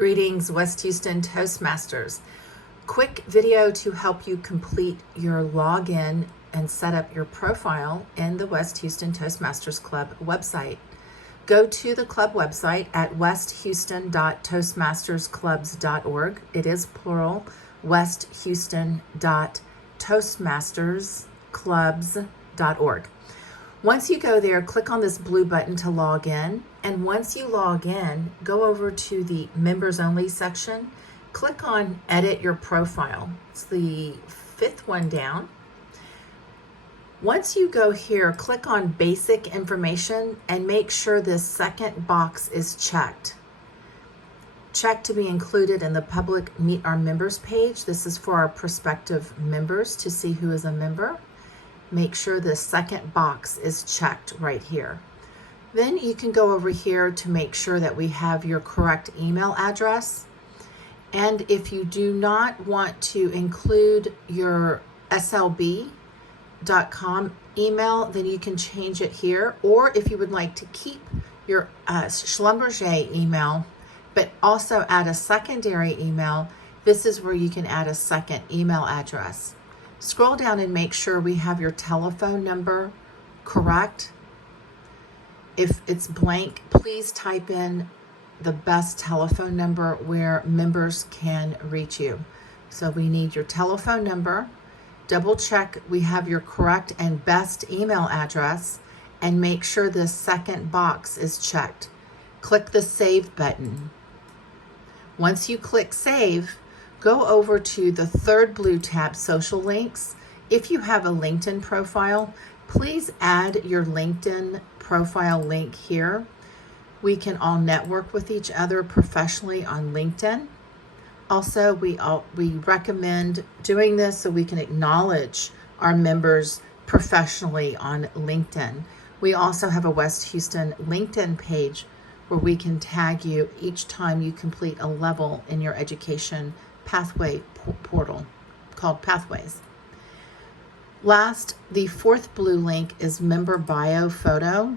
Greetings, West Houston Toastmasters. Quick video to help you complete your login and set up your profile in the West Houston Toastmasters Club website. Go to the club website at westhouston.toastmastersclubs.org. It is plural, westhouston.toastmastersclubs.org. Once you go there, click on this blue button to log in. And once you log in, go over to the members only section. Click on edit your profile. It's the fifth one down. Once you go here, click on basic information and make sure this second box is checked. Check to be included in the public Meet Our Members page. This is for our prospective members to see who is a member. Make sure the second box is checked right here. Then you can go over here to make sure that we have your correct email address. And if you do not want to include your slb.com email, then you can change it here. Or if you would like to keep your Schlumberger email, but also add a secondary email, this is where you can add a second email address. Scroll down and make sure we have your telephone number correct. If it's blank, please type in the best telephone number where members can reach you. So we need your telephone number. Double check we have your correct and best email address, and make sure the second box is checked. Click the Save button. Once you click Save, go over to the third blue tab, Social Links. If you have a LinkedIn profile, please add your LinkedIn profile link here. We can all network with each other professionally on LinkedIn. Also, we recommend doing this so we can acknowledge our members professionally on LinkedIn. We also have a West Houston LinkedIn page where we can tag you each time you complete a level in your education pathway portal called Pathways. Last, the fourth blue link is member bio photo.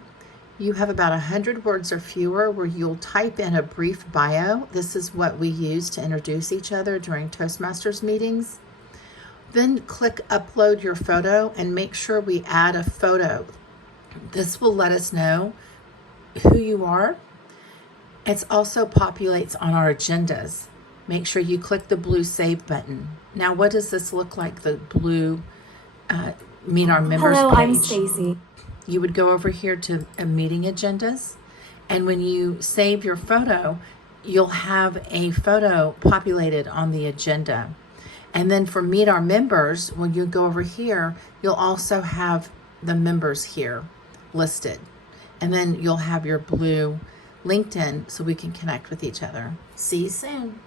You have about 100 words or fewer where you'll type in a brief bio. This is what we use to introduce each other during Toastmasters meetings. Then click upload your photo and make sure we add a photo. This will let us know who you are. It also populates on our agendas. Make sure you click the blue Save button. Now, what does this look like, the blue Meet Our Members Hello, page? I'm Stacy. You would go over here to meeting agendas, and when you save your photo, you'll have a photo populated on the agenda. And then for Meet Our Members, when you go over here, you'll also have the members here listed. And then you'll have your blue LinkedIn so we can connect with each other. See you soon.